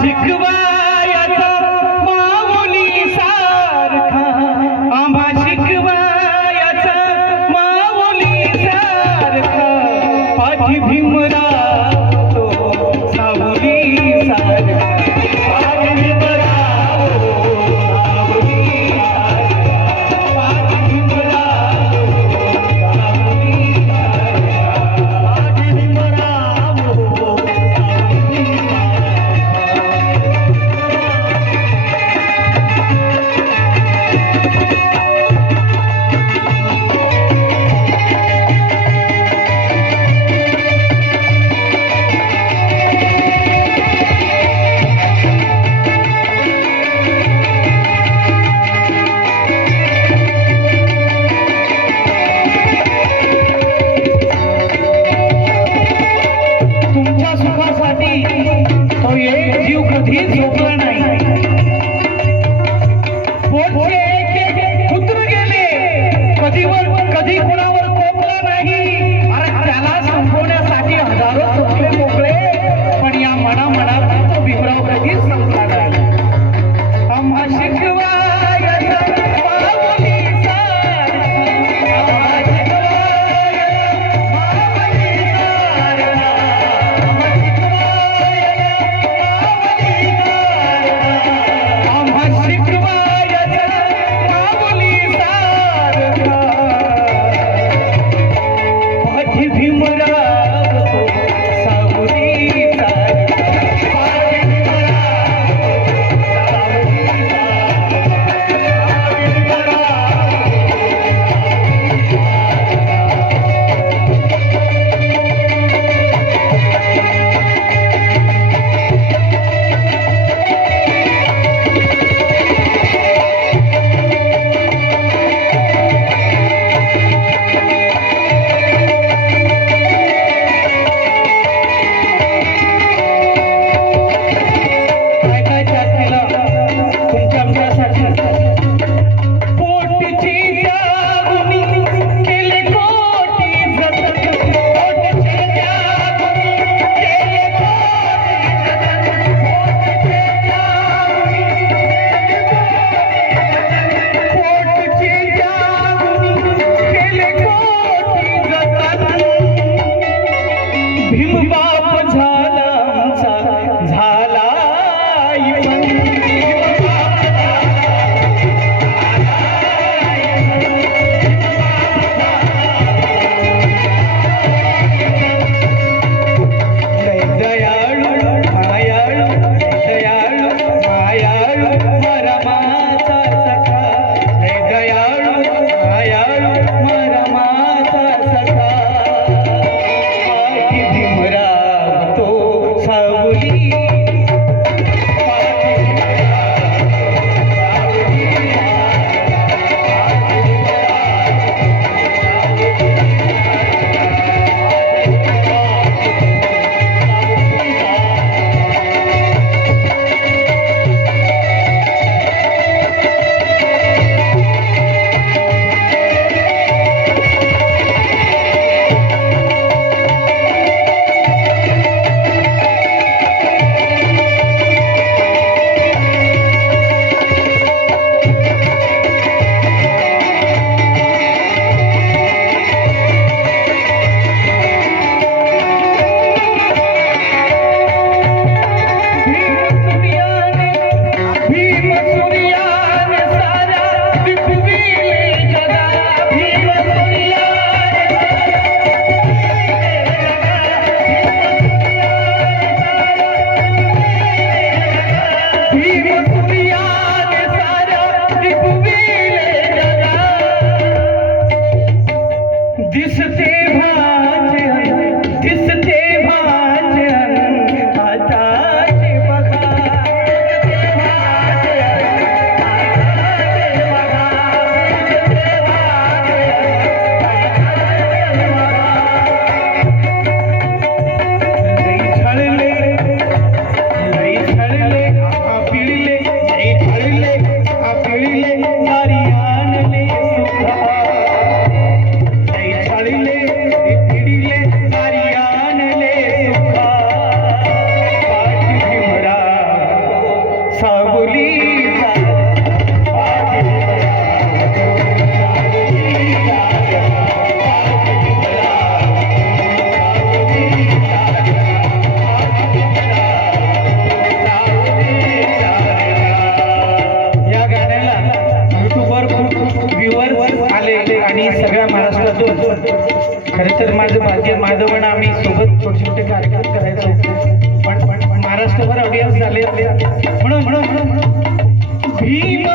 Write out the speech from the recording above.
શીખવા প্রতিবার 屏幕保 खरं तर माझं भाग्य माझं म्हण आम्ही सोबत छोटे छोटे कार्यक्रम करायचो. पण पण पण महाराष्ट्रभर अभियान झाले म्हणून म्हणून म्हणून. भीम